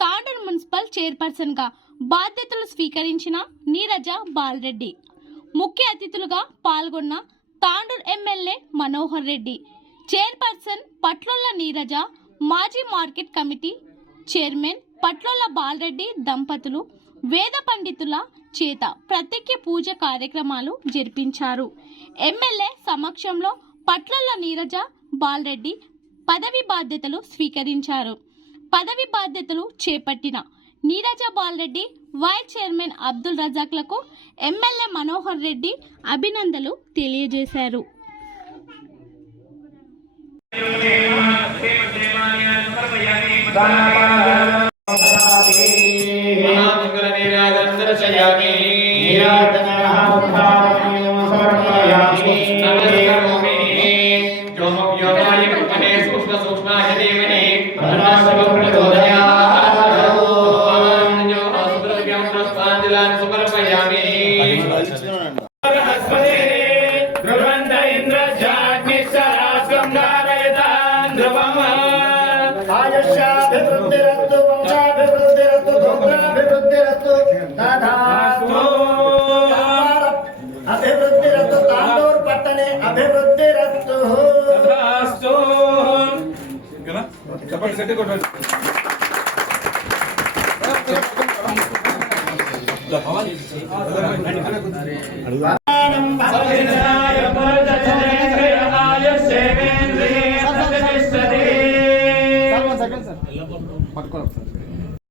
Tandur municipal chairperson గా బాధ్యతలు స్వీకరించిన నీరజ బాలరెడ్డి. ముఖ్య అతిథులుగా పాల్గొన్న తాండూరు ఎమ్మెల్యే మనోహర్ రెడ్డి, చైర్పర్సన్ పట్లోల నీరజ, మాజీ market committee chairman Patlola Bala Reddy దంపతులు వేద పండితుల చేత ప్రత్యేక పూజ కార్యక్రమాలు జరిపించారు. ఎమ్మెల్యే సమక్షంలో పట్లోల నీరజ బాలరెడ్డి పదవి బాధ్యతలు స్వీకరించారు. పదవి బాధ్యతలు చేపట్టిన నీరజ బాలరెడ్డి, వైస్ చైర్మన్ అబ్దుల్ రజాక్లకు ఎమ్మెల్యే మనోహర్ రెడ్డి అభినందనలు తెలియజేశారు. ఆయుష్యాభివృద్ధిరస్తు వంశాభివృద్ధిరస్తు గోత్రాభివృద్ధిరస్తు తథాస్తు. అభివృద్ధిరస్తు తాండూరు పట్టణే అభివృద్ధిరస్తు తథాస్తు. చెప్పండి సెట్ కొట్టండి. పట్టుకోండి.